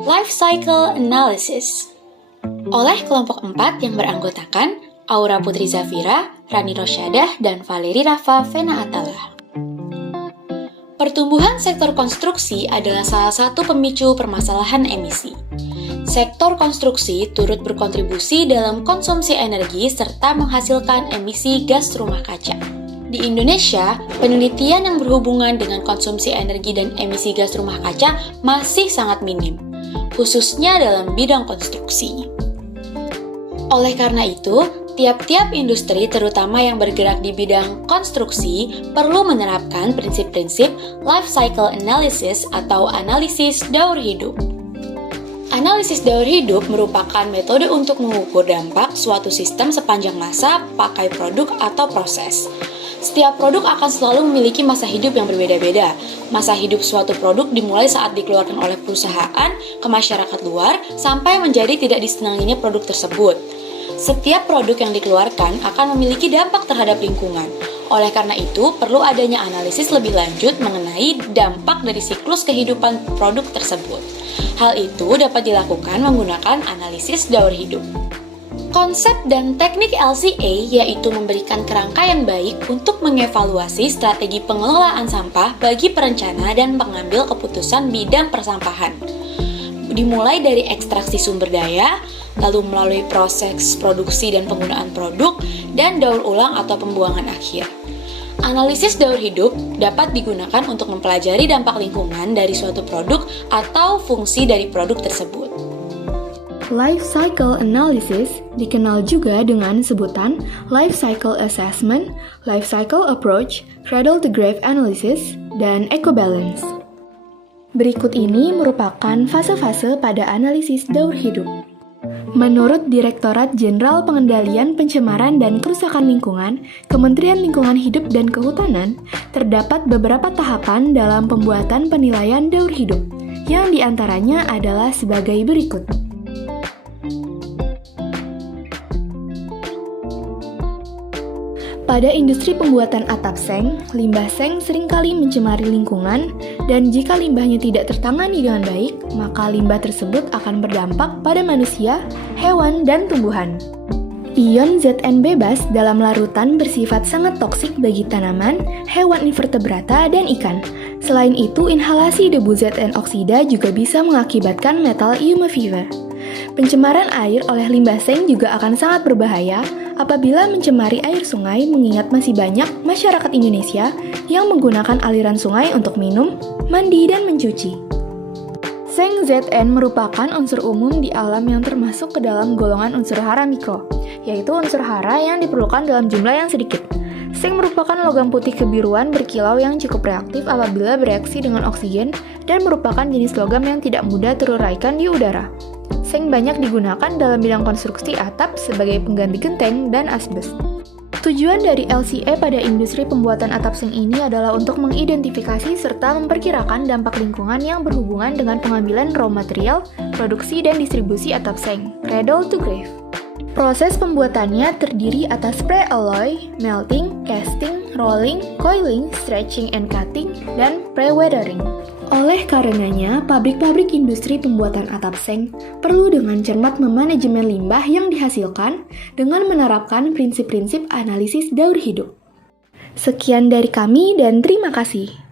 Life Cycle Analysis oleh kelompok 4 yang beranggotakan Aura Putri Zafira, Rani Rosyadah, dan Valeri Rafa Vena Atala. Pertumbuhan sektor konstruksi adalah salah satu pemicu permasalahan emisi. Sektor konstruksi turut berkontribusi dalam konsumsi energi serta menghasilkan emisi gas rumah kaca. Di Indonesia, penelitian yang berhubungan dengan konsumsi energi dan emisi gas rumah kaca masih sangat minim, khususnya dalam bidang konstruksi. Oleh karena itu, tiap-tiap industri terutama yang bergerak di bidang konstruksi perlu menerapkan prinsip-prinsip life cycle analysis atau analisis daur hidup. Analisis daur hidup merupakan metode untuk mengukur dampak suatu sistem sepanjang masa pakai produk atau proses. Setiap produk akan selalu memiliki masa hidup yang berbeda-beda. Masa hidup suatu produk dimulai saat dikeluarkan oleh perusahaan ke masyarakat luar sampai menjadi tidak disenanginya produk tersebut. Setiap produk yang dikeluarkan akan memiliki dampak terhadap lingkungan. Oleh karena itu, perlu adanya analisis lebih lanjut mengenai dampak dari siklus kehidupan produk tersebut. Hal itu dapat dilakukan menggunakan analisis daur hidup. Konsep dan teknik LCA yaitu memberikan kerangka yang baik untuk mengevaluasi strategi pengelolaan sampah bagi perencana dan pengambil keputusan bidang persampahan. Dimulai dari ekstraksi sumber daya, lalu melalui proses produksi dan penggunaan produk, dan daur ulang atau pembuangan akhir. Analisis daur hidup dapat digunakan untuk mempelajari dampak lingkungan dari suatu produk atau fungsi dari produk tersebut. Life Cycle Analysis dikenal juga dengan sebutan Life Cycle Assessment, Life Cycle Approach, Cradle-to-Grave Analysis, dan Ecobalance. Berikut ini merupakan fase-fase pada analisis daur hidup. Menurut Direktorat Jenderal Pengendalian Pencemaran dan Kerusakan Lingkungan, Kementerian Lingkungan Hidup dan Kehutanan, terdapat beberapa tahapan dalam pembuatan penilaian daur hidup, yang diantaranya adalah sebagai berikut. Pada industri pembuatan atap seng, limbah seng seringkali mencemari lingkungan, dan jika limbahnya tidak tertangani dengan baik, maka limbah tersebut akan berdampak pada manusia, hewan, dan tumbuhan. Ion ZN bebas dalam larutan bersifat sangat toksik bagi tanaman, hewan invertebrata, dan ikan. Selain itu, inhalasi debu ZN oksida juga bisa mengakibatkan metal iuma fever. Pencemaran air oleh limbah seng juga akan sangat berbahaya apabila mencemari air sungai, mengingat masih banyak masyarakat Indonesia yang menggunakan aliran sungai untuk minum, mandi, dan mencuci. Seng ZN merupakan unsur umum di alam yang termasuk ke dalam golongan unsur hara mikro, yaitu unsur hara yang diperlukan dalam jumlah yang sedikit. Seng merupakan logam putih kebiruan berkilau yang cukup reaktif apabila bereaksi dengan oksigen dan merupakan jenis logam yang tidak mudah teruraikan di udara. Seng banyak digunakan dalam bidang konstruksi atap sebagai pengganti genteng dan asbes. Tujuan dari LCA pada industri pembuatan atap seng ini adalah untuk mengidentifikasi serta memperkirakan dampak lingkungan yang berhubungan dengan pengambilan raw material, produksi dan distribusi atap seng, cradle to grave. Proses pembuatannya terdiri atas pre-alloy, melting, casting, rolling, coiling, stretching and cutting, dan pre-weathering. Oleh karenanya, pabrik-pabrik industri pembuatan atap seng perlu dengan cermat memanajemen limbah yang dihasilkan dengan menerapkan prinsip-prinsip analisis daur hidup. Sekian dari kami dan terima kasih.